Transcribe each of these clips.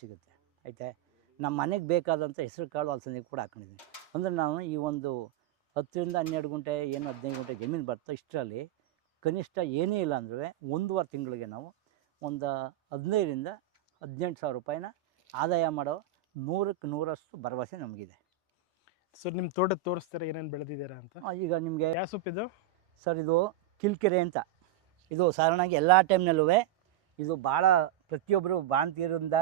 ಸಿಗುತ್ತೆ. ಆಯಿತಾ? ನಮ್ಮ ಮನೆಗೆ ಬೇಕಾದಂಥ ಹೆಸರು ಕಾಳು ಅಲಸಂದೆ ಕೂಡ ಹಾಕೊಂಡಿದ್ದೀನಿ. ಅಂದರೆ ನಾನು ಈ ಒಂದು ಹತ್ತರಿಂದ ಹನ್ನೆರಡು ಗುಂಟೆ ಏನು ಹದಿನೈದು ಗುಂಟೆ ಜಮೀನು ಬರ್ತೋ ಇಷ್ಟರಲ್ಲಿ ಕನಿಷ್ಠ ಏನೇ ಇಲ್ಲ ಅಂದ್ರೂ ಒಂದೂವರೆ ತಿಂಗಳಿಗೆ ನಾವು ಒಂದು ಹದಿನೈದರಿಂದ ಹದಿನೆಂಟು ಸಾವಿರ ರೂಪಾಯಿನ ಆದಾಯ ಮಾಡೋ ನೂರಕ್ಕೆ ನೂರಷ್ಟು ಭರವಸೆ ನಮಗಿದೆ. ಸರ್ ನಿಮ್ಮ ತೋಟ ತೋರಿಸ್ತಾರೆ? ಏನೇನು ಬೆಳೆದಿದ್ದೀರಾ ಅಂತ? ಈಗ ನಿಮಗೆ ಯಾವ ಸೊಪ್ಪಿದು ಸರ್ ಇದು ಕಿಲ್ಕೆರೆ ಅಂತ. ಇದು ಸಾಧಾರಣವಾಗಿ ಎಲ್ಲ ಟೈಮ್ನಲ್ಲೂ ಇದು ಭಾಳ ಪ್ರತಿಯೊಬ್ಬರು ಬಾಣಂತಿಯರಿಂದ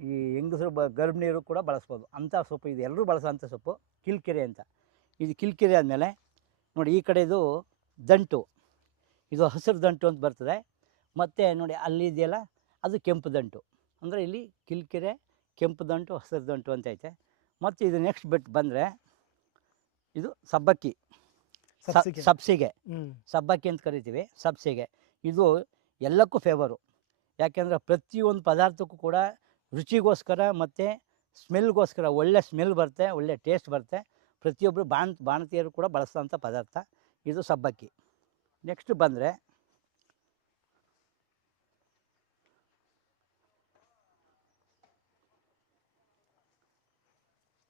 ಈ ಹೆಂಗಸರು ಬ ಗರ್ಭಿಣಿಯರು ಕೂಡ ಬಳಸ್ಬೋದು. ಅಂಥ ಸೊಪ್ಪು ಇದು. ಎಲ್ಲರೂ ಬಳಸೋಂಥ ಸೊಪ್ಪು. ಕಿಲ್ಕೆರೆ ಅಂತ. ಇದು ಕಿಲ್ಕೆರೆ ಆದಮೇಲೆ ನೋಡಿ ಈ ಕಡೆ ಇದು ದಂಟು. ಇದು ಹಸಿರು ದಂಟು ಅಂತ ಬರ್ತದೆ. ಮತ್ತು ನೋಡಿ ಅಲ್ಲಿ ಇದೆಯಲ್ಲ ಅದು ಕೆಂಪು ದಂಟು. ಅಂದರೆ ಇಲ್ಲಿ ಕಿಲ್ಕೆರೆ ಕೆಂಪು ದಂಟು ಹಸಿರು ದಂಟು ಅಂತ ಐತೆ. ಮತ್ತು ಇದು ನೆಕ್ಸ್ಟ್ ಬಿಟ್ಟು ಬಂದರೆ ಇದು ಸಬ್ಬಕ್ಕಿ. ಸಬ್ಸಿಗೆ. ಸಬ್ಬಕ್ಕಿ ಅಂತ ಕರಿತೀವಿ ಸಬ್ಸಿಗೆ. ಇದು ಎಲ್ಲಕ್ಕೂ ಫೇವರು ಯಾಕೆಂದರೆ ಪ್ರತಿಯೊಂದು ಪದಾರ್ಥಕ್ಕೂ ಕೂಡ ರುಚಿಗೋಸ್ಕರ ಮತ್ತು ಸ್ಮೆಲ್ಗೋಸ್ಕರ ಒಳ್ಳೆ ಸ್ಮೆಲ್ ಬರುತ್ತೆ, ಒಳ್ಳೆ ಟೇಸ್ಟ್ ಬರುತ್ತೆ. ಪ್ರತಿಯೊಬ್ಬರು ಬಾಣ್, ಬಾಣತಿಯರು ಕೂಡ ಬಳಸೋಂಥ ಪದಾರ್ಥ ಇದು ಸಬ್ಬಕ್ಕಿ. ನೆಕ್ಸ್ಟ್ ಬಂದರೆ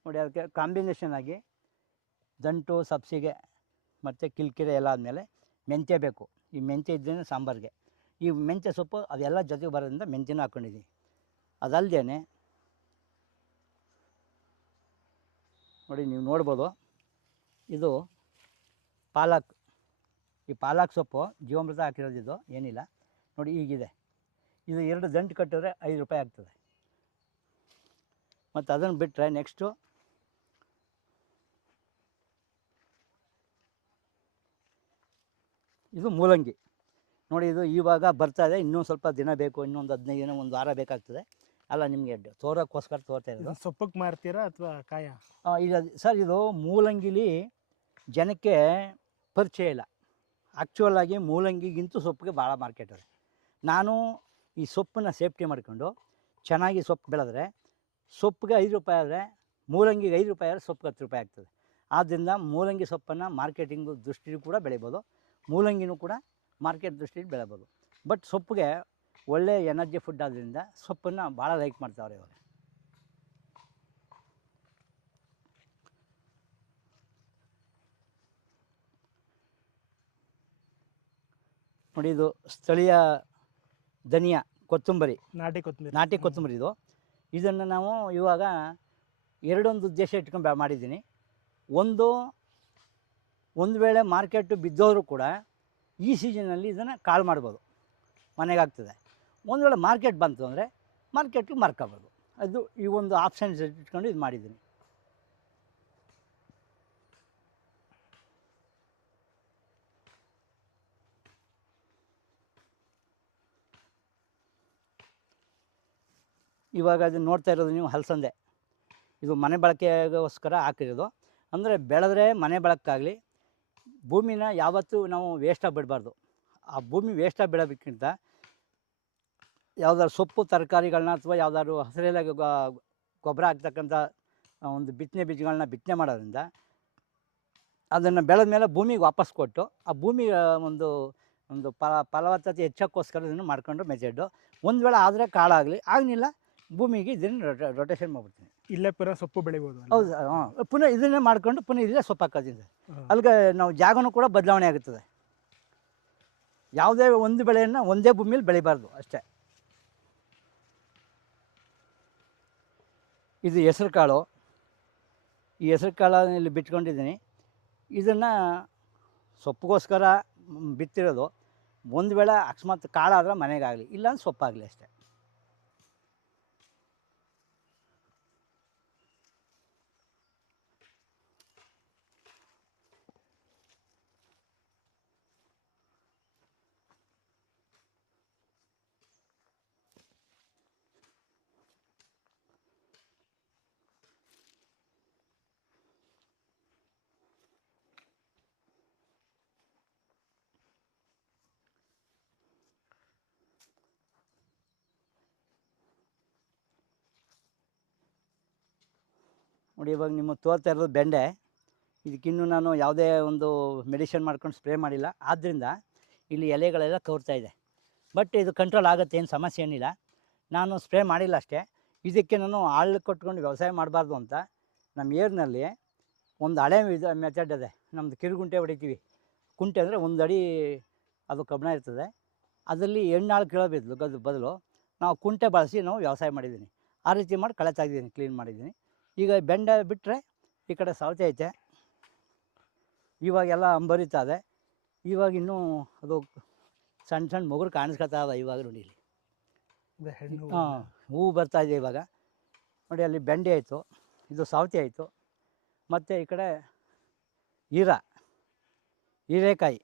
ನೋಡಿ ಅದಕ್ಕೆ ಕಾಂಬಿನೇಷನ್ ಆಗಿ ದಂಟು, ಸಬ್ಸಿಗೆ ಮತ್ತು ಕಿಲ್ಕಿರೆ ಎಲ್ಲ ಆದಮೇಲೆ ಮೆಂತ್ಯ ಬೇಕು. ಈ ಮೆಂತ್ಯ ಇದ್ದರೆ ಸಾಂಬಾರಿಗೆ. ಈ ಮೆಂತ್ಯ ಸೊಪ್ಪು ಅದೆಲ್ಲ ಜೊತೆಗೆ ಬರೋದ್ರಿಂದ ಮೆಂತ್ಯನೂ ಹಾಕ್ಕೊಂಡಿದ್ದೀನಿ ಅದಲ್ಲದೆ ನೋಡಿ ನೀವು ನೋಡ್ಬೋದು, ಇದು ಪಾಲಕ್, ಈ ಪಾಲಕ್ ಸೊಪ್ಪು ಜೀವಾಮೃತ ಹಾಕಿರೋದಿದ್ದು ಇದು, ಏನಿಲ್ಲ. ನೋಡಿ ಈಗಿದೆ. ಇದು ಎರಡು ದಂಟು ಕಟ್ಟಿದ್ರೆ ಐದು ರೂಪಾಯಿ ಆಗ್ತದೆ. ಮತ್ತು ಅದನ್ನು ಬಿಟ್ಟರೆ ನೆಕ್ಸ್ಟು ಇದು ಮೂಲಂಗಿ. ನೋಡಿ ಇದು ಇವಾಗ ಬರ್ತಾ ಇದೆ, ಇನ್ನೂ ಸ್ವಲ್ಪ ದಿನ ಬೇಕು, ಇನ್ನೊಂದು ಹದಿನೈದು ದಿನ, ಒಂದು ವಾರ ಬೇಕಾಗ್ತದೆ. ಅಲ್ಲ ನಿಮಗೆ ತೋರೋಕ್ಕೋಸ್ಕರ ತೋರ್ತಾ ಇರೋದು. ಸೊಪ್ಪಕ್ಕೆ ಮಾರ್ತೀರಾ ಅಥವಾ ಕಾಯ? ಇದು ಈಗ ಸರ್ ಇದು ಮೂಲಂಗಿಲಿ ಜನಕ್ಕೆ ಪರಿಚಯ ಇಲ್ಲ. ಆ್ಯಕ್ಚುಯಲ್ ಆಗಿ ಮೂಲಂಗಿಗಿಂತೂ ಸೊಪ್ಪಿಗೆ ಭಾಳ ಮಾರ್ಕೆಟ್ ಇದೆ ನಾನು ಈ ಸೊಪ್ಪನ್ನ ಸೇಫ್ಟಿ ಮಾಡಿಕೊಂಡು ಚೆನ್ನಾಗಿ ಸೊಪ್ಪು ಬೆಳೆದ್ರೆ ಸೊಪ್ಪಿಗೆ ಐದು ರೂಪಾಯಿ ಆದರೆ ಮೂಲಂಗಿಗೆ ಐದು ರೂಪಾಯಿ ಆದರೆ ಸೊಪ್ಪಿಗೆ ಹತ್ತು ರೂಪಾಯಿ ಆಗ್ತದೆ. ಆದ್ದರಿಂದ ಮೂಲಂಗಿ ಸೊಪ್ಪನ್ನು ಮಾರ್ಕೆಟಿಂಗ್ ದೃಷ್ಟಿಯೂ ಕೂಡ ಬೆಳಿಬೋದು. ಮೂಲಂಗಿನೂ ಕೂಡ ಮಾರ್ಕೆಟ್ ದೃಷ್ಟಿಲಿ ಬೆಳೆಬೋದು. ಬಟ್ ಸೊಪ್ಪಿಗೆ ಒಳ್ಳೆ ಎನರ್ಜಿ ಫುಡ್ ಆದ್ದರಿಂದ ಸೊಪ್ಪನ್ನು ಭಾಳ ಲೈಕ್ ಮಾಡ್ತಾವ್ರೆ ಇವರು. ನೋಡಿ ಇದು ಸ್ಥಳೀಯ ಧನಿಯಾ ಕೊತ್ತಂಬರಿ. ನಾಟಿ ಕೊತ್ತಂಬರಿ. ನಾಟಿ ಕೊತ್ತಂಬರಿ ಇದು. ಇದನ್ನು ನಾವು ಇವಾಗ ಎರಡೊಂದು ಉದ್ದೇಶ ಇಟ್ಕೊಂಡು ಮಾಡಿದ್ದೀನಿ ಒಂದು ಒಂದು ವೇಳೆ ಮಾರ್ಕೆಟು ಬಿದ್ದೋದ್ರೂ ಕೂಡ ಈ ಸೀಸನಲ್ಲಿ ಇದನ್ನು ಕಾಳು ಮಾಡ್ಬೋದು. ಮನೆಗೆ ಆಗ್ತದೆ. ಒಂದು ವೇಳೆ ಮಾರ್ಕೆಟ್ ಬಂತು ಅಂದರೆ ಮಾರ್ಕೆಟ್ಗೆ ಮಾರ್ಕೋಬೋದು ಅದು ಈ ಒಂದು ಆಪ್ಷನ್ಸ್ ಇಟ್ಕೊಂಡು ಇದು ಮಾಡಿದ್ದೀನಿ. ಇವಾಗ ಅದನ್ನು ನೋಡ್ತಾ ಇರೋದು ನೀವು ಹಲಸಂದೆ ಇದು ಮನೆ ಬಳಕೆಗೋಸ್ಕರ ಹಾಕಿರೋದು. ಅಂದರೆ ಬೆಳೆದ್ರೆ ಮನೆ ಬಳಕೆಗಾಗಲಿ, ಭೂಮಿನ ಯಾವತ್ತೂ ನಾವು ವೇಸ್ಟಾಗಿ ಬಿಡಬಾರ್ದು. ಆ ಭೂಮಿ ವೇಸ್ಟಾಗಿ ಬಿಡೋದಕ್ಕಿಂತ ಯಾವ್ದಾದ್ರು ಸೊಪ್ಪು ತರಕಾರಿಗಳನ್ನ ಅಥವಾ ಯಾವ್ದಾದ್ರು ಹಸಿರೆಲೆ ಗೊಬ್ಬರ ಹಾಕ್ತಕ್ಕಂಥ ಒಂದು ಬಿತ್ತನೆ ಬೀಜಗಳನ್ನ ಬಿತ್ತನೆ ಮಾಡೋದ್ರಿಂದ ಅದನ್ನು ಬೆಳೆದ ಮೇಲೆ ಭೂಮಿಗೆ ವಾಪಸ್ ಕೊಟ್ಟು ಆ ಭೂಮಿ ಒಂದು ಒಂದು ಫಲ ಫಲವತ್ತತೆ ಹೆಚ್ಚಕ್ಕೋಸ್ಕರ ಇದನ್ನು ಮಾಡ್ಕೊಂಡು ಮೆಥೆಡ್ಡು ಒಂದು ವೇಳೆ ಆದರೆ ಕಾಳಾಗಲಿ ಆಗಲಿಲ್ಲ ಭೂಮಿಗೆ ಇದನ್ನು ರೊಟೇಷನ್ ಮಾಡ್ಬಿಡ್ತೀನಿ. ಇಲ್ಲೇ ಪುನಃ ಸೊಪ್ಪು ಬೆಳಿಬೋದು ಹೌದು ಹಾಂ ಪುನಃ ಇದನ್ನೇ ಮಾಡ್ಕೊಂಡು ಪುನಃ ಇಲ್ಲೇ ಸೊಪ್ಪು ಹಾಕೋದ್ರಿಂದ. ಅಲ್ಲಿಗೆ ನಾವು ಜಾಗನೂ ಕೂಡ ಬದಲಾವಣೆ ಆಗುತ್ತದೆ. ಯಾವುದೇ ಒಂದು ಬೆಳೆಯನ್ನು ಒಂದೇ ಭೂಮಿಯಲ್ಲಿ ಬೆಳಿಬಾರ್ದು ಅಷ್ಟೇ. ಇದು ಹೆಸರು ಕಾಳು ಈ ಹೆಸರು ಕಾಳಲ್ಲಿ ಬಿಟ್ಕೊಂಡಿದ್ದೀನಿ ಇದನ್ನು ಸೊಪ್ಪಿಗೋಸ್ಕರ ಬಿತ್ತಿರೋದು. ಒಂದು ವೇಳೆ ಅಕಸ್ಮಾತ್ ಕಾಳಾದ್ರೆ ಮನೆಗಾಗಲಿ, ಇಲ್ಲಾಂದ್ರೆ ಸೊಪ್ಪಾಗಲಿ ಅಷ್ಟೇ. ನೋಡಿ, ಇವಾಗ ನಿಮ್ಮ ತೋರ್ತಾ ಇರೋದು ಬೆಂಡೆ. ಇದಕ್ಕಿನ್ನೂ ನಾನು ಯಾವುದೇ ಒಂದು ಮೆಡಿಷನ್ ಮಾಡ್ಕೊಂಡು ಸ್ಪ್ರೇ ಮಾಡಿಲ್ಲ. ಆದ್ದರಿಂದ ಇಲ್ಲಿ ಎಲೆಗಳೆಲ್ಲ ಕವರ್ತಾ ಇದೆ. ಬಟ್ ಇದು ಕಂಟ್ರೋಲ್ ಆಗುತ್ತೆ, ಏನು ಸಮಸ್ಯೆ ಏನಿಲ್ಲ. ನಾನು ಸ್ಪ್ರೇ ಮಾಡಿಲ್ಲ ಅಷ್ಟೇ. ಇದಕ್ಕೆ ನಾನು ಆಳು ಕೊಟ್ಕೊಂಡು ವ್ಯವಸಾಯ ಮಾಡಬಾರ್ದು ಅಂತ ನಮ್ಮ ಏರ್ನಲ್ಲಿ ಒಂದು ಹಳೆ ಇದು ಮೆಥಡ್ ಅದೇ ನಮ್ಮದು ಕಿರುಗುಂಟೆ ಹೊಡಿತೀವಿ. ಕುಂಟೆ ಅಂದರೆ ಒಂದು ಅಡಿ ಅದು ಕಬ್ಬಣ ಇರ್ತದೆ. ಅದರಲ್ಲಿ ಎಣ್ಣಾಳು ಕೀಳಬೇಕು ಗದ್ದು ಬದಲು ನಾವು ಕುಂಟೆ ಬಳಸಿ ನಾವು ವ್ಯವಸಾಯ ಮಾಡಿದ್ದೀನಿ. ಆ ರೀತಿ ಮಾಡಿ ಕಳೆ ತೆಗ್ದಿದ್ದೀನಿ ಕ್ಲೀನ್ ಮಾಡಿದ್ದೀನಿ. ಈಗ ಬೆಂಡೆ ಬಿಟ್ಟರೆ ಈ ಕಡೆ ಸೌತೆ ಐತೆ. ಇವಾಗೆಲ್ಲ ಅಂಬರಿತಾ ಇದೆ ಇವಾಗ ಇನ್ನೂ ಅದು ಸಣ್ಣ ಸಣ್ಣ ಮಗುರು ಕಾಣಿಸ್ಕೊತಾ ಇದೆ ಇವಾಗ ನೋಡಿ ಇಲ್ಲಿ. ಹಾಂ. ಹೂವು ಬರ್ತಾ ಇದೆ ಇವಾಗ. ನೋಡಿ ಅಲ್ಲಿ ಬೆಂಡೆ ಆಯಿತು. ಇದು ಸೌತೆ ಆಯಿತು. ಮತ್ತು ಈ ಕಡೆ ಹೀರ ಹೀರೆಕಾಯಿ.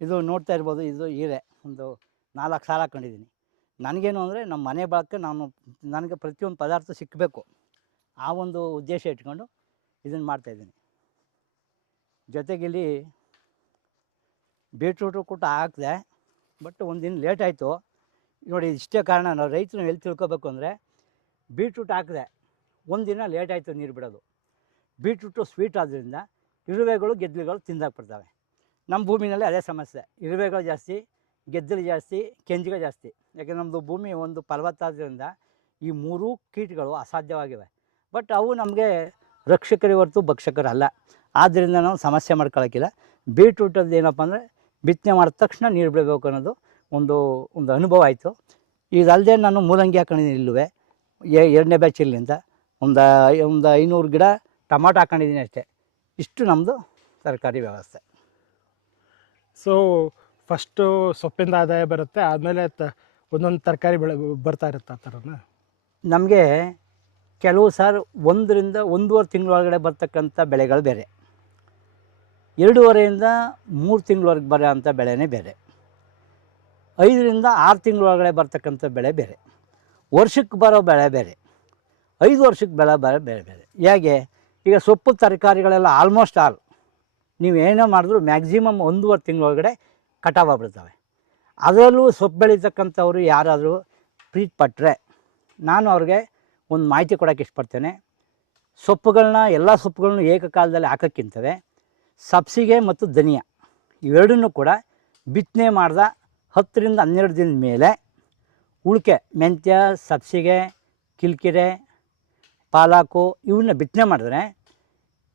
ಇದು ನೋಡ್ತಾ ಇರ್ಬೋದು ಇದು ಹೀರೆ. ಒಂದು ನಾಲ್ಕು ಸಾಲ ಹಾಕ್ಕೊಂಡಿದ್ದೀನಿ. ನನಗೇನು ಅಂದರೆ ನಮ್ಮ ಮನೆ ಬಳಕೆ ನಾನು ನನಗೆ ಪ್ರತಿಯೊಂದು ಪದಾರ್ಥ ಸಿಕ್ಕಬೇಕು ಆ ಒಂದು ಉದ್ದೇಶ ಇಟ್ಕೊಂಡು ಇದನ್ನು ಮಾಡ್ತಾಯಿದ್ದೀನಿ ಜೊತೆಗಿಲ್ಲಿ ಬೀಟ್ರೂಟು ಕೂಡ ಹಾಕಿದೆ ಬಟ್ ಒಂದಿನ ಲೇಟ್ ಆಯಿತು. ನೋಡಿ, ಇಷ್ಟೇ ಕಾರಣ ನಾವು ರೈತರು ಎಲ್ಲಿ ತಿಳ್ಕೊಬೇಕು ಅಂದರೆ ಬೀಟ್ರೂಟ್ ಹಾಕಿದೆ, ಒಂದಿನ ಲೇಟ್ ಆಯಿತು ನೀರು ಬಿಡೋದು. ಬೀಟ್ರೂಟು ಸ್ವೀಟ್ ಆದ್ದರಿಂದ ಇರುವೆಗಳು, ಗೆದ್ದಲುಗಳು ತಿಂದಾಕ್ಬಿಡ್ತವೆ ನಮ್ಮ ಭೂಮಿನಲ್ಲಿ ಅದೇ ಸಮಸ್ಯೆ. ಇರುವೆಗಳು ಜಾಸ್ತಿ, ಗೆದ್ದಲು ಜಾಸ್ತಿ, ಕೆಂಜಿಗೆ ಜಾಸ್ತಿ. ಯಾಕೆ ನಮ್ಮದು ಭೂಮಿ ಒಂದು ಫಲವತ್ತಾದ್ರಿಂದ ಈ ಮೂರೂ ಕೀಟಗಳು ಅಸಾಧ್ಯವಾಗಿವೆ. ಬಟ್ ಅವು ನಮಗೆ ರಕ್ಷಕರಿ ಹೊರತು ಭಕ್ಷಕರಲ್ಲ. ಆದ್ದರಿಂದ ನಾವು ಸಮಸ್ಯೆ ಮಾಡ್ಕೊಳಕ್ಕಿಲ್ಲ ಬೀಟ್ರೂಟದ್ದು ಏನಪ್ಪ ಅಂದರೆ ಬಿತ್ತನೆ ಮಾಡಿದ ತಕ್ಷಣ ನೀರು ಬಿಡಬೇಕು ಅನ್ನೋದು ಒಂದು ಒಂದು ಅನುಭವ ಆಯಿತು. ಇದಲ್ಲದೆ ನಾನು ಮೂಲಂಗಿ ಹಾಕೊಂಡಿದ್ದೀನಿ ಇಲ್ಲವೇ. ಎ- ಎರಡನೇ ಬ್ಯಾಚಿಲ್ಲಿಂದ ಒಂದು ಒಂದು ಐನೂರು ಗಿಡ ಟಮಾಟೊ ಹಾಕೊಂಡಿದ್ದೀನಿ ಅಷ್ಟೇ. ಇಷ್ಟು ನಮ್ಮದು ತರಕಾರಿ ವ್ಯವಸ್ಥೆ. ಸೊ ಫಸ್ಟು ಸೊಪ್ಪಿಂದ ಆದಾಯ ಬರುತ್ತೆ ಆದಮೇಲೆ ತ ಒಂದೊಂದು ತರಕಾರಿ ಬೆಳೆ ಬರ್ತಾ ಇರುತ್ತೆ ಆ ಥರನ? ನಮಗೆ ಕೆಲವು ಸಾರಿ ಒಂದರಿಂದ ಒಂದೂವರೆ ತಿಂಗಳೊಳಗಡೆ ಬರ್ತಕ್ಕಂಥ ಬೆಳೆಗಳು ಬೇರೆ. ಎರಡೂವರೆಯಿಂದ ಮೂರು ತಿಂಗಳವರೆಗೆ ಬರೋ ಅಂಥ ಬೆಳೆನೇ ಬೇರೆ. ಐದರಿಂದ ಆರು ತಿಂಗಳೊಳಗಡೆ ಬರ್ತಕ್ಕಂಥ ಬೆಳೆ ಬೇರೆ. ವರ್ಷಕ್ಕೆ ಬರೋ ಬೆಳೆ ಬೇರೆ. ಐದು ವರ್ಷಕ್ಕೆ ಬೆಳೆ ಬರೋ ಬೇರೆ ಬೇರೆ. ಹೇಗೆ? ಈಗ ಸೊಪ್ಪು ತರಕಾರಿಗಳೆಲ್ಲ ಆಲ್ಮೋಸ್ಟ್ ಆಲ್ ನೀವು ಏನೇ ಮಾಡಿದ್ರು ಮ್ಯಾಕ್ಸಿಮಮ್ ಒಂದೂವರೆ ತಿಂಗಳೊಳಗಡೆ ಕಟಾವಾಗ್ಬಿಡ್ತವೆ ಅದರಲ್ಲೂ ಸೊಪ್ಪು ಬೆಳೀತಕ್ಕಂಥವ್ರು ಯಾರಾದರೂ ಪ್ರೀತಿ ಪಟ್ಟರೆ ನಾನು ಅವ್ರಿಗೆ ಒಂದು ಮಾಹಿತಿ ಕೊಡೋಕ್ಕೆ ಇಷ್ಟಪಡ್ತೇನೆ. ಸೊಪ್ಪುಗಳನ್ನ ಎಲ್ಲ ಸೊಪ್ಪುಗಳನ್ನ ಏಕಕಾಲದಲ್ಲಿ ಹಾಕೋಕ್ಕಿಂತವೇ ಸಬ್ಸಿಗೆ ಮತ್ತು ಧನಿಯ ಇವೆರಡನ್ನೂ ಕೂಡ ಬಿತ್ತನೆ ಮಾಡಿದ ಹತ್ತರಿಂದ ಹನ್ನೆರಡು ದಿನದ ಮೇಲೆ ಉಳಿಕೆ, ಮೆಂತ್ಯ, ಸಬ್ಸಿಗೆ, ಕಿಲ್ಕಿರೆ, ಪಾಲಾಕು ಇವನ್ನ ಬಿತ್ತನೆ ಮಾಡಿದ್ರೆ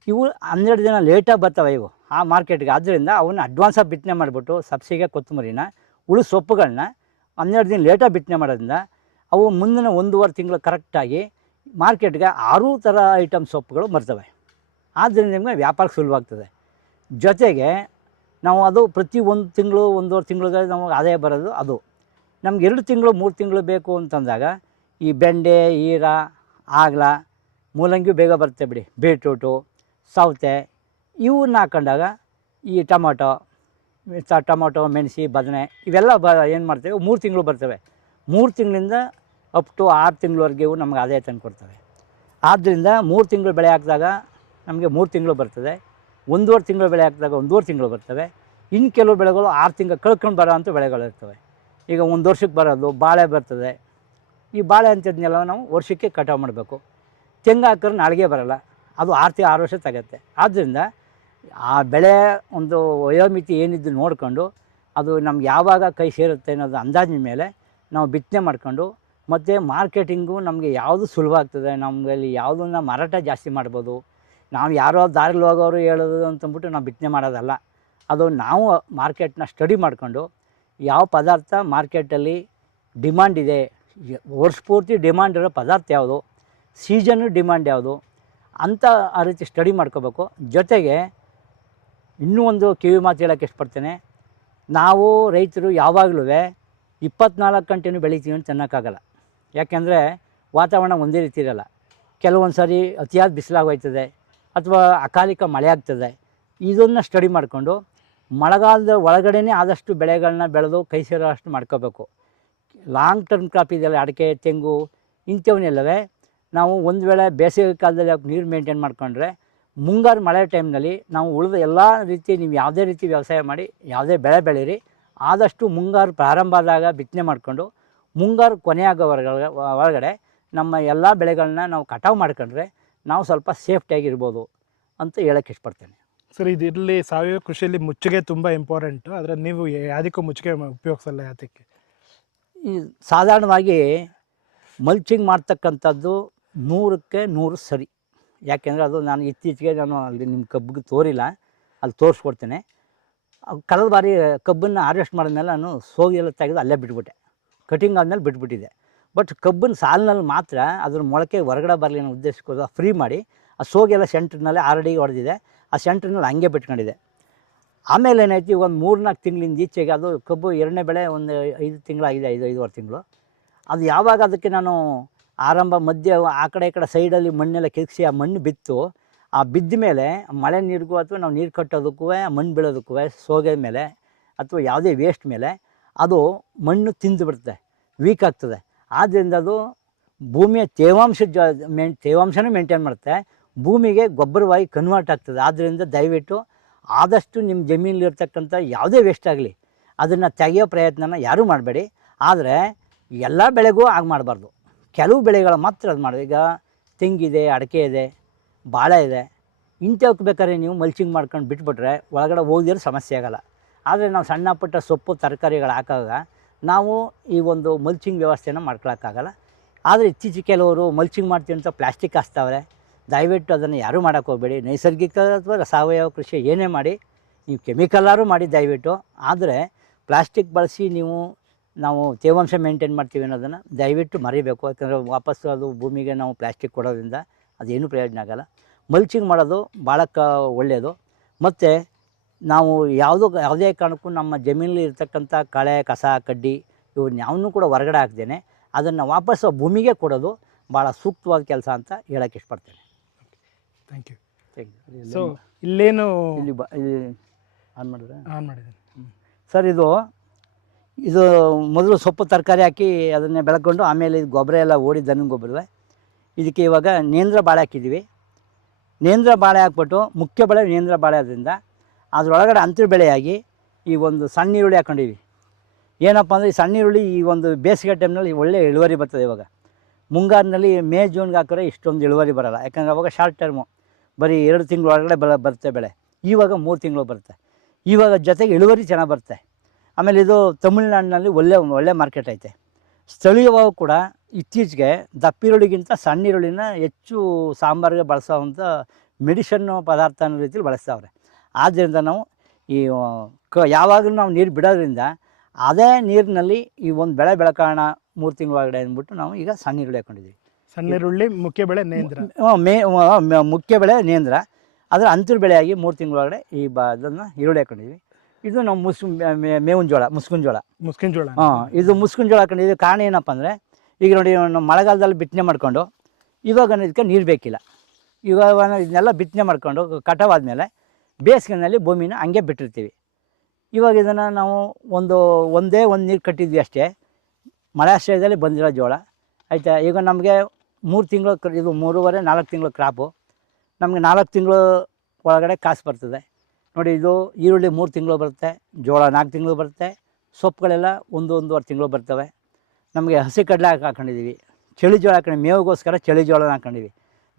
ಇವು ಹನ್ನೆರಡು ದಿನ ಲೇಟಾಗಿ ಬರ್ತವೆ ಇವು ಆ ಮಾರ್ಕೆಟ್ಗೆ. ಆದ್ದರಿಂದ ಅವನ್ನ ಅಡ್ವಾನ್ಸಾಗಿ ಬಿತ್ತನೆ ಮಾಡಿಬಿಟ್ಟು ಸಬ್ಸಿಗೆ, ಕೊತ್ತಂಬರಿನ, ಉಳು ಸೊಪ್ಪುಗಳನ್ನ ಹನ್ನೆರಡು ದಿನ ಲೇಟಾಗಿ ಬಿತ್ತನೆ ಮಾಡೋದ್ರಿಂದ ಅವು ಮುಂದಿನ ಒಂದೂವರೆ ತಿಂಗಳು ಕರೆಕ್ಟಾಗಿ ಮಾರ್ಕೆಟ್ಗೆ ಆರು ಥರ ಐಟಮ್ ಸೊಪ್ಪುಗಳು ಬರ್ತವೆ. ಆದ್ದರಿಂದ ನಿಮಗೆ ವ್ಯಾಪಾರ ಸುಲಭವಾಗ್ತದೆ. ಜೊತೆಗೆ ನಾವು ಅದು ಪ್ರತಿ ಒಂದು ತಿಂಗಳು, ಒಂದೂವರೆ ತಿಂಗಳಿಗೆ ನಮಗೆ ಆದಾಯ ಬರೋದು ಅದು. ನಮ್ಗೆ ಎರಡು ತಿಂಗಳು, ಮೂರು ತಿಂಗಳು ಬೇಕು ಅಂತಂದಾಗ ಈ ಬೆಂಡೆ, ಈರ, ಆಗ್ಲ, ಮೂಲಂಗಿ ಬೇಗ ಬರುತ್ತೆ ಬಿಡಿ. ಬೀಟ್ರೂಟು, ಸೌತೆ ಇವನ್ನ ಹಾಕೊಂಡಾಗ ಈ ಟೊಮೊಟೊ ಟೊಮೊಟೊ, ಮೆಣಸಿ, ಬದನೆ ಇವೆಲ್ಲ ಬ ಏನು ಮಾಡ್ತೇವೆ? ಮೂರು ತಿಂಗಳು ಬರ್ತವೆ. ಮೂರು ತಿಂಗಳಿಂದ ಅಪ್ ಟು ಆರು ತಿಂಗಳವರೆಗೆ ನಮ್ಗೆ ಆದಾಯ ತಂದು ಕೊಡ್ತವೆ. ಆದ್ದರಿಂದ ಮೂರು ತಿಂಗಳು ಬೆಳೆ ಹಾಕಿದಾಗ ನಮಗೆ ಮೂರು ತಿಂಗಳು ಬರ್ತದೆ. ಒಂದೂವರೆ ತಿಂಗಳು ಬೆಳೆ ಹಾಕಿದಾಗ ಒಂದೂವರೆ ತಿಂಗಳು ಬರ್ತವೆ. ಇನ್ನು ಕೆಲವು ಬೆಳೆಗಳು ಆರು ತಿಂಗಳು ಕಳ್ಕೊಂಡು ಬರೋ ಅಂಥ ಬೆಳೆಗಳಿರ್ತವೆ ಈಗ ಒಂದು ವರ್ಷಕ್ಕೆ ಬರೋದು, ಬಾಳೆ ಬರ್ತದೆ. ಈ ಬಾಳೆ ಅಂಥದ್ನೆಲ್ಲ ನಾವು ವರ್ಷಕ್ಕೆ ಕಟಾವು ಮಾಡಬೇಕು. ತೆಂಗು ಹಾಕಿದ್ರೆ ನಾಳೆಗೆ ಬರೋಲ್ಲ. ಅದು ಆರು ತಿಂಗಳು ಆರು ವರ್ಷ ತಗತ್ತೆ ಆದ್ದರಿಂದ ಆ ಬೆಳೆ ಒಂದು ವಯೋಮಿತಿ ಏನಿದ್ದು ನೋಡಿಕೊಂಡು ಅದು ನಮ್ಗೆ ಯಾವಾಗ ಕೈ ಸೇರುತ್ತೆ ಅನ್ನೋದು ಅಂದಾಜಿನ ಮೇಲೆ ನಾವು ಬಿತ್ತನೆ ಮಾಡ್ಕೊಂಡು ಮತ್ತು ಮಾರ್ಕೆಟಿಂಗು ನಮಗೆ ಯಾವುದು ಸುಲಭ ಆಗ್ತದೆ? ನಮ್ಮಲ್ಲಿ ಯಾವುದನ್ನ ಮಾರಾಟ ಜಾಸ್ತಿ ಮಾಡ್ಬೋದು. ನಾವು ಯಾರೋ ದಾರಿಲಿ ಹೋಗೋರು ಹೇಳೋದು ಅಂತಂದ್ಬಿಟ್ಟು ನಾವು ಬಿತ್ತನೆ ಮಾಡೋದಲ್ಲ. ಅದು ನಾವು ಮಾರ್ಕೆಟ್ನ ಸ್ಟಡಿ ಮಾಡಿಕೊಂಡು ಯಾವ ಪದಾರ್ಥ ಮಾರ್ಕೆಟಲ್ಲಿ ಡಿಮ್ಯಾಂಡ್ ಇದೆ ವರ್ಷ ಪೂರ್ತಿ ಡಿಮ್ಯಾಂಡ್ ಇರೋ ಪದಾರ್ಥ ಯಾವುದು ಸೀಸನ್ನು ಡಿಮ್ಯಾಂಡ್ ಯಾವುದು, ಅಂತ ಆ ರೀತಿ ಸ್ಟಡಿ ಮಾಡ್ಕೋಬೇಕು. ಜೊತೆಗೆ ಇನ್ನೂ ಒಂದು ಕಿವಿ ಮಾತು ಹೇಳೋಕ್ಕೆ ಇಷ್ಟಪಡ್ತೇನೆ. ನಾವು ರೈತರು ಯಾವಾಗಲೂ ಇಪ್ಪತ್ನಾಲ್ಕು ಗಂಟೆನೂ ಬೆಳಿತೀವಿ ಅಂತ ಅನ್ನೋಕ್ಕಾಗಲ್ಲ. ಯಾಕೆಂದರೆ ವಾತಾವರಣ ಒಂದೇ ರೀತಿ ಇರಲ್ಲ. ಕೆಲವೊಂದು ಸಾರಿ ಅತಿಯಾದ ಬಿಸಿಲಾಗೋಯ್ತದೆ ಅಥವಾ ಅಕಾಲಿಕ ಮಳೆ ಆಗ್ತದೆ ಇದನ್ನು ಸ್ಟಡಿ ಮಾಡಿಕೊಂಡು ಮಳೆಗಾಲದ ಒಳಗಡೆನೇ ಆದಷ್ಟು ಬೆಳೆಗಳನ್ನ ಬೆಳೆದು ಕೈ ಸೇರೋ ಅಷ್ಟು ಮಾಡ್ಕೋಬೇಕು. ಲಾಂಗ್ ಟರ್ಮ್ ಕ್ರಾಪ್ ಇದೆಯಲ್ಲ, ಅಡಿಕೆ, ತೆಂಗು ಇಂಥವನ್ನೆಲ್ಲವೇ ನಾವು ಒಂದು ವೇಳೆ ಬೇಸಿಗೆ ಕಾಲದಲ್ಲಿ ನೀರು ಮೇಂಟೈನ್ ಮಾಡ್ಕೊಂಡ್ರೆ ಮುಂಗಾರು ಮಳೆ ಟೈಮ್ನಲ್ಲಿ ನಾವು ಉಳಿದ ಎಲ್ಲ ರೀತಿ ನೀವು ಯಾವುದೇ ರೀತಿ ವ್ಯವಸಾಯ ಮಾಡಿ, ಯಾವುದೇ ಬೆಳೆ ಬೆಳೀರಿ, ಆದಷ್ಟು ಮುಂಗಾರು ಪ್ರಾರಂಭ ಆದಾಗ ಬಿತ್ತನೆ ಮಾಡಿಕೊಂಡು ಮುಂಗಾರು ಕೊನೆಯಾಗೋ ಒಳಗಡೆ ನಮ್ಮ ಎಲ್ಲ ಬೆಳೆಗಳನ್ನ ನಾವು ಕಟಾವು ಮಾಡ್ಕೊಂಡ್ರೆ ನಾವು ಸ್ವಲ್ಪ ಸೇಫ್ಟಿಯಾಗಿರ್ಬೋದು ಅಂತ ಹೇಳೋಕ್ಕೆ ಇಷ್ಟಪಡ್ತೇನೆ. ಸರ್ ಇದಿರಲಿ ಸಾವಯವ ಕೃಷಿಯಲ್ಲಿ ಮುಚ್ಚಿಗೆ ತುಂಬ ಇಂಪಾರ್ಟೆಂಟು ಆದರೆ ನೀವು ಯಾವುದಕ್ಕೂ ಮುಚ್ಚಿಗೆ ಉಪಯೋಗಿಸಲ್ಲ ಯಾತಕ್ಕೆ? ಈ ಸಾಧಾರಣವಾಗಿ ಮಲ್ಚಿಂಗ್ ಮಾಡ್ತಕ್ಕಂಥದ್ದು ನೂರಕ್ಕೆ ನೂರು ಸರಿ. ಯಾಕೆಂದರೆ ಅದು ನಾನು ಇತ್ತೀಚೆಗೆ ನಾನು ಅಲ್ಲಿ ನಿಮ್ಮ ಕಬ್ಬಿಗೆ ತೋರಿಲ್ಲ ಅಲ್ಲಿ ತೋರಿಸ್ಕೊಡ್ತೇನೆ. ಕಳೆದ ಬಾರಿ ಕಬ್ಬನ್ನು ಹಾರ್ವೆಸ್ಟ್ ಮಾಡಿದ್ಮೇಲೆ ನಾನು ಸೋಗಿ ಎಲ್ಲ ತೆಗೆದು ಅಲ್ಲೇ ಬಿಟ್ಬಿಟ್ಟೆ. ಕಟಿಂಗ್ ಆದಮೇಲೆ ಬಿಟ್ಬಿಟ್ಟಿದೆ. ಬಟ್ ಕಬ್ಬಿನ ಸಾಲಿನಲ್ಲಿ ಮಾತ್ರ ಅದ್ರ ಮೊಳಕೆ ಹೊರಗಡೆ ಬರಲಿ ಅನ್ನೋ ಉದ್ದೇಶಕ್ಕೋಸ್ಕರ ಫ್ರೀ ಮಾಡಿ ಆ ಸೋಗೆಲ್ಲ ಸೆಂಟ್ರ್ನಲ್ಲಿ ಅಡಿಗೆ ಹೊಡೆದಿದೆ. ಆ ಸೆಂಟ್ರ್ನಲ್ಲಿ ಹಂಗೆ ಬಿಟ್ಕೊಂಡಿದೆ. ಆಮೇಲೆ ಏನಾಯ್ತು ಒಂದು ಮೂರ್ನಾಲ್ಕು ತಿಂಗಳಿಂದ ಈಚೆಗೆ ಅದು ಕಬ್ಬು ಎರಡನೇ ಬೆಳೆ ಒಂದು ಐದು ತಿಂಗಳಾಗಿದೆ, ಐದು, ಐದುವರೆ ತಿಂಗಳು. ಅದು ಯಾವಾಗ ಅದಕ್ಕೆ ನಾನು ಆರಂಭ, ಮಧ್ಯೆ ಆ ಕಡೆ ಈ ಕಡೆ ಸೈಡಲ್ಲಿ ಮಣ್ಣೆಲ್ಲ ಕಿರಿಸಿ ಆ ಮಣ್ಣು ಬಿತ್ತು, ಆ ಬಿದ್ದ ಮೇಲೆ ಮಳೆ ನೀರಿಗೂ ಅಥವಾ ನಾವು ನೀರು ಕಟ್ಟೋದಕ್ಕೂ ಆ ಮಣ್ಣು ಬೀಳೋದಕ್ಕೂ ಸೋಗೆ ಮೇಲೆ ಅಥವಾ ಯಾವುದೇ ವೇಸ್ಟ್ ಮೇಲೆ ಅದು ಮಣ್ಣು ತಿಂದು ಬಿಡುತ್ತೆ ವೀಕ್ ಆಗ್ತದೆ. ಆದ್ದರಿಂದ ಅದು ಭೂಮಿಯ ತೇವಾಂಶ ಜ ಮೇನ್ ತೇವಾಂಶನೂ ಮೇಂಟೈನ್ ಮಾಡುತ್ತೆ. ಭೂಮಿಗೆ ಗೊಬ್ಬರವಾಗಿ ಕನ್ವರ್ಟ್ ಆಗ್ತದೆ. ಆದ್ದರಿಂದ ದಯವಿಟ್ಟು ಆದಷ್ಟು ನಿಮ್ಮ ಜಮೀನಲ್ಲಿರ್ತಕ್ಕಂಥ ಯಾವುದೇ ವೇಸ್ಟ್ ಆಗಲಿ, ಅದನ್ನು ತೆಗೆಯೋ ಪ್ರಯತ್ನನ ಯಾರೂ ಮಾಡಬೇಡಿ. ಆದರೆ ಎಲ್ಲ ಬೆಳೆಗೂ ಆಗ ಮಾಡಬಾರ್ದು. ಕೆಲವು ಬೆಳೆಗಳು ಮಾತ್ರ ಅದು ಮಾಡಿ ಈಗ ತೆಂಗಿದೆ ಅಡಿಕೆ ಇದೆ, ಬಾಳೆ ಇದೆ. ಇಂಥವಕ್ಕೆ ಬೇಕಾದ್ರೆ ನೀವು ಮಲ್ಚಿಂಗ್ ಮಾಡ್ಕೊಂಡು ಬಿಟ್ಬಿಟ್ರೆ ಒಳಗಡೆ ಹೋಗಿರೋ ಸಮಸ್ಯೆ ಆಗಲ್ಲ. ಆದರೆ ನಾವು ಸಣ್ಣ ಪುಟ್ಟ ಸೊಪ್ಪು, ತರಕಾರಿಗಳು ಹಾಕಾಗ ನಾವು ಈ ಒಂದು ಮಲ್ಚಿಂಗ್ ವ್ಯವಸ್ಥೆನ ಮಾಡ್ಕೊಳಕ್ಕಾಗಲ್ಲ. ಆದರೆ ಇತ್ತೀಚೆಗೆ ಕೆಲವರು ಮಲ್ಚಿಂಗ್ ಮಾಡ್ತೀವಿ ಅಂತ ಪ್ಲಾಸ್ಟಿಕ್ ಹಾಸ್ತಾವ್ರೆ ದಯವಿಟ್ಟು ಅದನ್ನು ಯಾರೂ ಮಾಡೋಕ್ಕೆ ಹೋಗಬೇಡಿ. ನೈಸರ್ಗಿಕ ಅಥವಾ ಸಾವಯವ ಕೃಷಿ ಏನೇ ಮಾಡಿ, ನೀವು ಕೆಮಿಕಲ್ಲಾರು ಮಾಡಿ ದಯವಿಟ್ಟು. ಆದರೆ ಪ್ಲಾಸ್ಟಿಕ್ ಬಳಸಿ ನೀವು, ನಾವು ತೇವಾಂಶ ಮೇಂಟೈನ್ ಮಾಡ್ತೀವಿ ಅನ್ನೋದನ್ನು ದಯವಿಟ್ಟು ಮರಿಬೇಕು. ಯಾಕಂದರೆ ವಾಪಸ್ಸು ಅದು ಭೂಮಿಗೆ ನಾವು ಪ್ಲಾಸ್ಟಿಕ್ ಕೊಡೋದ್ರಿಂದ ಅದೇನು ಪ್ರಯೋಜನ ಆಗೋಲ್ಲ. ಮಲ್ಚಿಂಗ್ ಮಾಡೋದು ಭಾಳ ಕ ಒಳ್ಳೆಯದು ಮತ್ತು ನಾವು ಯಾವುದೋ ಯಾವುದೇ ಕಾರಣಕ್ಕೂ ನಮ್ಮ ಜಮೀನಲ್ಲಿ ಇರತಕ್ಕಂಥ ಕಳೆ ಕಸ ಕಡ್ಡಿ ಇವನ್ನ ಯಾವನ್ನೂ ಕೂಡ ಹೊರಗಡೆ ಹಾಕ್ದೇನೆ ಅದನ್ನು ವಾಪಸ್ಸು ಭೂಮಿಗೆ ಕೊಡೋದು ಭಾಳ ಸೂಕ್ತವಾದ ಕೆಲಸ ಅಂತ ಹೇಳೋಕ್ಕೆ ಇಷ್ಟಪಡ್ತೇನೆ. ಥ್ಯಾಂಕ್ ಯು ಸೊ ಇಲ್ಲೇನು ಇಲ್ಲಿ ಬ ಇಲ್ಲಿ ಆನ್ ಮಾಡಿದ್ರೆ? ಆನ್ ಮಾಡಿದ್ದೀನಿ. ಸರ್ ಇದು ಇದು ಮೊದಲು ಸೊಪ್ಪು ತರಕಾರಿ ಹಾಕಿ ಅದನ್ನೇ ಬೆಳ್ಕೊಂಡು ಆಮೇಲೆ ಇದು ಗೊಬ್ಬರ ಎಲ್ಲ ಓಡಿ ದನ ಗೊಬ್ಬರವೇ. ಇದಕ್ಕೆ ಇವಾಗ ನೇಂದ್ರ ಬಾಳೆ ಹಾಕಿದ್ದೀವಿ. ನೇಂದ್ರ ಬಾಳೆ ಹಾಕ್ಬಿಟ್ಟು ಮುಖ್ಯ ಬೆಳೆ ನೇಂದ್ರ ಬಾಳೆ ಅದರಿಂದ ಅದರೊಳಗಡೆ ಅಂತರ ಬೆಳೆಯಾಗಿ ಈ ಒಂದು ಸಣ್ಣ ಈರುಳ್ಳಿ ಹಾಕೊಂಡಿವಿ. ಏನಪ್ಪ ಅಂದರೆ ಈ ಸಣ್ಣ ಈರುಳ್ಳಿ ಈ ಒಂದು ಬೇಸಿಗೆ ಟೈಮ್ನಲ್ಲಿ ಒಳ್ಳೆ ಇಳುವರಿ ಬರ್ತದೆ ಇವಾಗ. ಮುಂಗಾರಿನಲ್ಲಿ ಮೇ, ಜೂನ್ಗೆ ಹಾಕಿದ್ರೆ ಇಷ್ಟೊಂದು ಇಳುವರಿ ಬರೋಲ್ಲ. ಯಾಕಂದರೆ ಅವಾಗ ಶಾರ್ಟ್ ಟರ್ಮು ಬರೀ ಎರಡು ತಿಂಗಳೊಳಗಡೆ ಬೆಳೆ ಬರುತ್ತೆ ಬೆಳೆ. ಇವಾಗ ಮೂರು ತಿಂಗಳು ಬರುತ್ತೆ. ಇವಾಗ ಜೊತೆಗೆ ಇಳುವರಿ ಚೆನ್ನಾಗಿ ಬರುತ್ತೆ. ಆಮೇಲೆ ಇದು ತಮಿಳ್ನಾಡಿನಲ್ಲಿ ಒಳ್ಳೆ ಒಳ್ಳೆ ಮಾರ್ಕೆಟ್ ಐತೆ. ಸ್ಥಳೀಯವಾಗೂ ಕೂಡ ಇತ್ತೀಚೆಗೆ ದಪ್ಪಿರುಳಿಗಿಂತ ಸಣ್ಣ ಈರುಳ್ಳಿನ ಹೆಚ್ಚು ಸಾಂಬಾರಿಗೆ ಬಳಸೋವಂಥ ಮೆಡಿಷನ್ನು ಪದಾರ್ಥ ಅನ್ನೋ ರೀತಿಲಿ ಬಳಸ್ತಾವ್ರೆ. ಆದ್ದರಿಂದ ನಾವು ಈ ಕ ಯಾವಾಗಲೂ ನಾವು ನೀರು ಬಿಡೋದ್ರಿಂದ ಅದೇ ನೀರಿನಲ್ಲಿ ಈ ಒಂದು ಬೆಳೆ ಬೆಳಕಾಣ ಮೂರು ತಿಂಗಳ ಒಳಗಡೆ ಅಂದ್ಬಿಟ್ಟು ನಾವು ಈಗ ಸಣ್ಣ ಈರುಳ್ಳಿ ಹಾಕೊಂಡಿದ್ದೀವಿ. ಸಣ್ಣ ಈರುಳ್ಳಿ ಮುಖ್ಯ ಬೆಳೆ ನೇಂದ್ರ. ಮೇ ಮುಖ್ಯ ಬೆಳೆ ನೇಂದ್ರ. ಅದರ ಅಂತರ ಬೆಳೆಯಾಗಿ ಮೂರು ತಿಂಗಳೊಳಗಡೆ ಈ ಬ ಅದನ್ನು ಈರುಳ್ಳಿ ಹಾಕೊಂಡಿದ್ವಿ ಇದು ನಾವು ಮುಸ್ ಮೇವಿನ ಜೋಳ ಮುಸ್ಕಿನ ಜೋಳ ಮುಸ್ಕಿನ ಜೋಳ ಹಾಂ ಇದು ಮುಸ್ಕಿನ ಜೋಳ ಹಾಕೊಂಡಿದ್ದು ಕಾರಣ ಏನಪ್ಪ ಅಂದರೆ ಈಗ ನೋಡಿ ನಮ್ಮ ಮಳೆಗಾಲದಲ್ಲಿ ಬಿತ್ತನೆ ಮಾಡಿಕೊಂಡು ಇವಾಗ ಇದಕ್ಕೆ ನೀರು ಬೇಕಿಲ್ಲ. ಇವಾಗ ಇದನ್ನೆಲ್ಲ ಬಿತ್ತನೆ ಮಾಡ್ಕೊಂಡು ಕಟಾವಾದ್ಮೇಲೆ ಬೇಸಿಗೆನಲ್ಲಿ ಭೂಮಿನ ಹಂಗೆ ಬಿಟ್ಟಿರ್ತೀವಿ. ಇವಾಗ ಇದನ್ನು ನಾವು ಒಂದು, ಒಂದೇ ಒಂದು ನೀರು ಕಟ್ಟಿದ್ವಿ ಅಷ್ಟೇ. ಮಳೆ ಆಶ್ರಯದಲ್ಲಿ ಬಂದಿರೋ ಜೋಳ. ಆಯಿತಾ? ಈಗ ನಮಗೆ ಮೂರು ತಿಂಗಳು ಇದು ಮೂರುವರೆ, ನಾಲ್ಕು ತಿಂಗಳು ಕ್ರಾಪು. ನಮಗೆ ನಾಲ್ಕು ತಿಂಗಳು ಒಳಗಡೆ ಕಾಸು ಬರ್ತದೆ. ನೋಡಿ, ಇದು ಈರುಳ್ಳಿ ಮೂರು ತಿಂಗಳು ಬರುತ್ತೆ, ಜೋಳ ನಾಲ್ಕು ತಿಂಗಳು ಬರುತ್ತೆ, ಸೊಪ್ಪುಗಳೆಲ್ಲ ಒಂದು, ಒಂದೂವರೆ ತಿಂಗಳು ಬರ್ತವೆ. ನಮಗೆ ಹಸಿ ಕಡಲೆ ಹಾಕಿ ಹಾಕೊಂಡಿದ್ದೀವಿ ಚಳಿ ಜೋಳ ಹಾಕೊಂಡು, ಮೇವಿಗೋಸ್ಕರ ಚಳಿ ಜೋಳನ ಹಾಕೊಂಡಿವಿ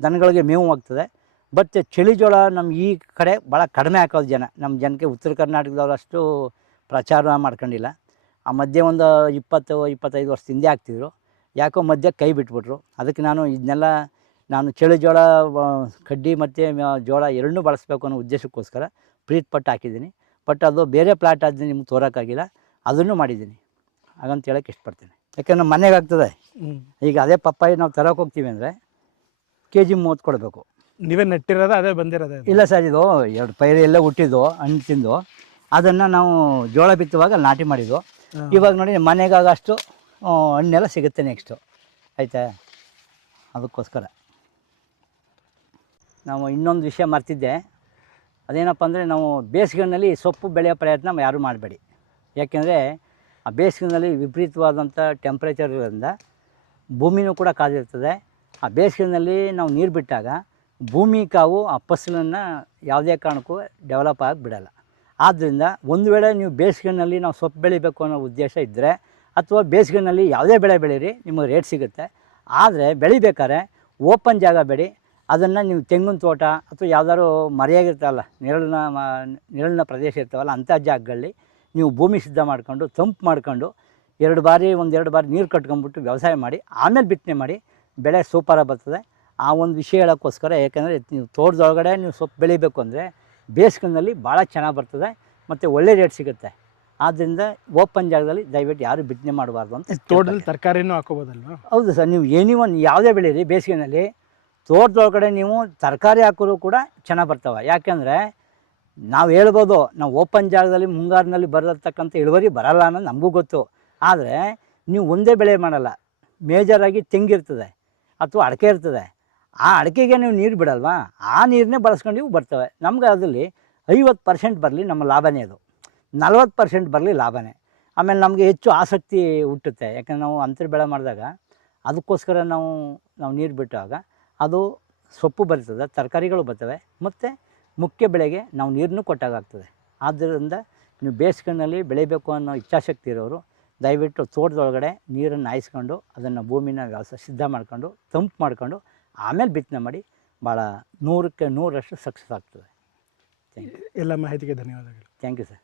ದನಗಳಿಗೆ ಮೇವು ಹೋಗ್ತದೆ ಬಟ್ ಚಳಿ ಜೋಳ ನಮ್ಮ ಈ ಕಡೆ ಭಾಳ ಕಡಿಮೆ ಹಾಕೋದು ಜನ. ನಮ್ಮ ಜನಕ್ಕೆ ಉತ್ತರ ಕರ್ನಾಟಕದವ್ರು ಅಷ್ಟು ಪ್ರಚಾರ ಮಾಡ್ಕೊಂಡಿಲ್ಲ. ಆ ಮಧ್ಯೆ ಒಂದು ಇಪ್ಪತ್ತು ಇಪ್ಪತ್ತೈದು ವರ್ಷ ಹಿಂದೆ ಹಾಕ್ತಿದ್ರು ಯಾಕೋ ಮಧ್ಯೆ ಕೈ ಬಿಟ್ಬಿಟ್ರು. ಅದಕ್ಕೆ ನಾನು ಇದನ್ನೆಲ್ಲ ನಾನು ಚಳಿ ಜೋಳ ಕಡ್ಡಿ ಮತ್ತು ಜೋಳ ಎರಡನ್ನೂ ಬಳಸಬೇಕು ಅನ್ನೋ ಉದ್ದೇಶಕ್ಕೋಸ್ಕರ ಪ್ರೀತ್ ಪಟ್ಟು ಹಾಕಿದ್ದೀನಿ. ಬಟ್ ಅದು ಬೇರೆ ಪ್ಲಾಟ್ ಆದ್ರೆ ನಿಮ್ಗೆ ತೋರೋಕ್ಕಾಗಿಲ್ಲ. ಅದನ್ನು ಮಾಡಿದ್ದೀನಿ. ಹಾಗಂತ ಹೇಳೋಕ್ಕೆ ಇಷ್ಟಪಡ್ತೀನಿ. ಯಾಕಂದ್ರೆ ನಮ್ಮ ಮನೆಗೆ ಆಗ್ತದೆ. ಈಗ ಅದೇ ಪಪ್ಪಾಯಿ ನಾವು ತರೋಕೆ ಹೋಗ್ತೀವಿ ಅಂದರೆ ಕೆ ಜಿ ಮೂವತ್ತು ಕೊಡಬೇಕು. ನೀವೇ ನೆಟ್ಟಿರೋದ ಅದೇ ಬಂದಿರೋದೇ ಇಲ್ಲ ಸರ್ ಇದು ಎರಡು ಪೈರು ಎಲ್ಲ ಹುಟ್ಟಿದ್ದು ಹಣ್ಣು ತಿಂದು. ಅದನ್ನು ನಾವು ಜೋಳ ಬಿತ್ತುವಾಗ ನಾಟಿ ಮಾಡಿದ್ದು. ಇವಾಗ ನೋಡಿ ಮನೆಗಾಗಷ್ಟು ಅಷ್ಟು ಹಣ್ಣೆಲ್ಲ ಸಿಗುತ್ತೆ ನೆಕ್ಸ್ಟು ಆಯಿತಾ? ಅದಕ್ಕೋಸ್ಕರ. ನಾವು ಇನ್ನೊಂದು ವಿಷಯ ಮರ್ತಿದ್ದೆ. ಅದೇನಪ್ಪ ಅಂದರೆ ನಾವು ಬೇಸಿಗೆನಲ್ಲಿ ಸೊಪ್ಪು ಬೆಳೆಯೋ ಪ್ರಯತ್ನ ಯಾರೂ ಮಾಡಬೇಡಿ. ಯಾಕೆಂದರೆ ಆ ಬೇಸಿಗೆನಲ್ಲಿ ವಿಪರೀತವಾದಂಥ ಟೆಂಪ್ರೇಚರ್ ಇರೋದ್ರಿಂದ ಭೂಮಿನೂ ಕೂಡ ಕಾದಿರ್ತದೆ. ಆ ಬೇಸಿಗೆನಲ್ಲಿ ನಾವು ನೀರು ಬಿಟ್ಟಾಗ ಭೂಮಿ ಕಾವು ಆ ಫಸಲನ್ನು ಯಾವುದೇ ಕಾರಣಕ್ಕೂ ಡೆವಲಪ್ ಆಗಿ ಬಿಡಲ್ಲ. ಆದ್ದರಿಂದ ಒಂದು ವೇಳೆ ನೀವು ಬೇಸಿಗೆನಲ್ಲಿ ನಾವು ಸೊಪ್ಪು ಬೆಳಿಬೇಕು ಅನ್ನೋ ಉದ್ದೇಶ ಇದ್ದರೆ ಅಥವಾ ಬೇಸಿಗೆನಲ್ಲಿ ಯಾವುದೇ ಬೆಳೆ ಬೆಳೀರಿ, ನಿಮಗೆ ರೇಟ್ ಸಿಗುತ್ತೆ. ಆದರೆ ಬೆಳಿಬೇಕಾದ್ರೆ ಓಪನ್ ಜಾಗ ಬೆಳಿ ಅದನ್ನು ನೀವು ತೆಂಗಿನ ತೋಟ ಅಥವಾ ಯಾವ್ದಾದ್ರು ಮರೆಯಾಗಿರ್ತಲ್ಲ, ನೆರಳಿನ ನೆರಳಿನ ಪ್ರದೇಶ ಇರ್ತಾವಲ್ಲ, ಅಂಥ ಜಾಗಗಳಲ್ಲಿ ನೀವು ಭೂಮಿ ಸಿದ್ಧ ಮಾಡ್ಕೊಂಡು, ತಂಪು ಮಾಡ್ಕೊಂಡು ಎರಡು ಬಾರಿ, ಒಂದೆರಡು ಬಾರಿ ನೀರು ಕಟ್ಕೊಂಡ್ಬಿಟ್ಟು ವ್ಯವಸಾಯ ಮಾಡಿ, ಆಮೇಲೆ ಬಿತ್ತನೆ ಮಾಡಿ, ಬೆಳೆ ಸೂಪರಾಗಿ ಬರ್ತದೆ. ಆ ಒಂದು ವಿಷಯ ಹೇಳೋಕ್ಕೋಸ್ಕರ ಯಾಕೆಂದರೆ ನೀವು ತೋಟದೊಳಗಡೆ ನೀವು ಸೊಪ್ಪು ಬೆಳಿಬೇಕು ಅಂದರೆ ಬೇಸಿಗೆನಲ್ಲಿ ಭಾಳ ಚೆನ್ನಾಗಿ ಬರ್ತದೆ ಮತ್ತು ಒಳ್ಳೆ ರೇಟ್ ಸಿಗುತ್ತೆ. ಆದ್ದರಿಂದ ಓಪನ್ ಜಾಗದಲ್ಲಿ ದಯವಿಟ್ಟು ಯಾರು ಬಿತ್ತನೆ ಮಾಡಬಾರ್ದು ಅಂತ ತೋಟದಲ್ಲಿ ತರಕಾರಿನೂ ಹಾಕೋಬೋದಲ್ವಾ ಹೌದು ಸರ್ ನೀವು ಏನಿ ಒಂದು ಯಾವುದೇ ಬೆಳೀರಿ ಬೇಸಿಗೆನಲ್ಲಿ ತೋಟದೊಳಗಡೆ ನೀವು ತರಕಾರಿ ಹಾಕೋರು ಕೂಡ ಚೆನ್ನಾಗಿ ಬರ್ತವೆ. ಯಾಕೆಂದರೆ ನಾವು ಹೇಳ್ಬೋದು ನಾವು ಓಪನ್ ಜಾಗದಲ್ಲಿ ಮುಂಗಾರಿನಲ್ಲಿ ಬರತಕ್ಕಂಥ ಇಳುವರಿ ಬರಲ್ಲ ಅನ್ನೋದು ನಮಗೂ ಗೊತ್ತು. ಆದರೆ ನೀವು ಒಂದೇ ಬೆಳೆ ಮಾಡಲ್ಲ. ಮೇಜರಾಗಿ ತೆಂಗಿರ್ತದೆ ಅಥವಾ ಅಡಕೆ ಇರ್ತದೆ. ಆ ಅಡಿಕೆಗೆ ನೀವು ನೀರು ಬಿಡಲ್ವಾ? ಆ ನೀರನ್ನೇ ಬಳಸ್ಕೊಂಡು ಇವು ಬರ್ತವೆ. ನಮ್ಗೆ ಅದರಲ್ಲಿ ಐವತ್ತು ಪರ್ಸೆಂಟ್ ಬರಲಿ ನಮ್ಮ ಲಾಭನೇ ಅದು. ನಲ್ವತ್ತು ಪರ್ಸೆಂಟ್ ಬರಲಿ ಲಾಭನೇ. ಆಮೇಲೆ ನಮಗೆ ಹೆಚ್ಚು ಆಸಕ್ತಿ ಹುಟ್ಟುತ್ತೆ. ಯಾಕಂದರೆ ನಾವು ಅಂತರ ಬೆಳೆ ಮಾಡಿದಾಗ ಅದಕ್ಕೋಸ್ಕರ ನಾವು ನಾವು ನೀರು ಬಿಟ್ಟಾಗ ಅದು ಸೊಪ್ಪು ಬರ್ತದೆ, ತರಕಾರಿಗಳು ಬರ್ತವೆ, ಮತ್ತು ಮುಖ್ಯ ಬೆಳೆಗೆ ನಾವು ನೀರನ್ನು ಕೊಟ್ಟಾಗ್ತದೆ ಆದ್ದರಿಂದ ನೀವು ಬೇಸಿಗೆನಲ್ಲಿ ಬೆಳಿಬೇಕು ಅನ್ನೋ ಇಚ್ಛಾಶಕ್ತಿ ಇರೋರು ದಯವಿಟ್ಟು ತೋಟದೊಳಗಡೆ ನೀರನ್ನು ಹಾಯಿಸ್ಕೊಂಡು ಅದನ್ನು ಭೂಮಿನ ವ್ಯವಸ್ಥೆ ಸಿದ್ಧ ಮಾಡ್ಕೊಂಡು, ತಂಪು ಮಾಡ್ಕೊಂಡು ಆಮೇಲೆ ಬಿತ್ತನೆ ಮಾಡಿ ಭಾಳ ನೂರಕ್ಕೆ ನೂರಷ್ಟು ಸಕ್ಸಸ್ ಆಗ್ತದೆ. ಎಲ್ಲ ಮಾಹಿತಿಗೆ ಧನ್ಯವಾದಗಳು. Thank you sir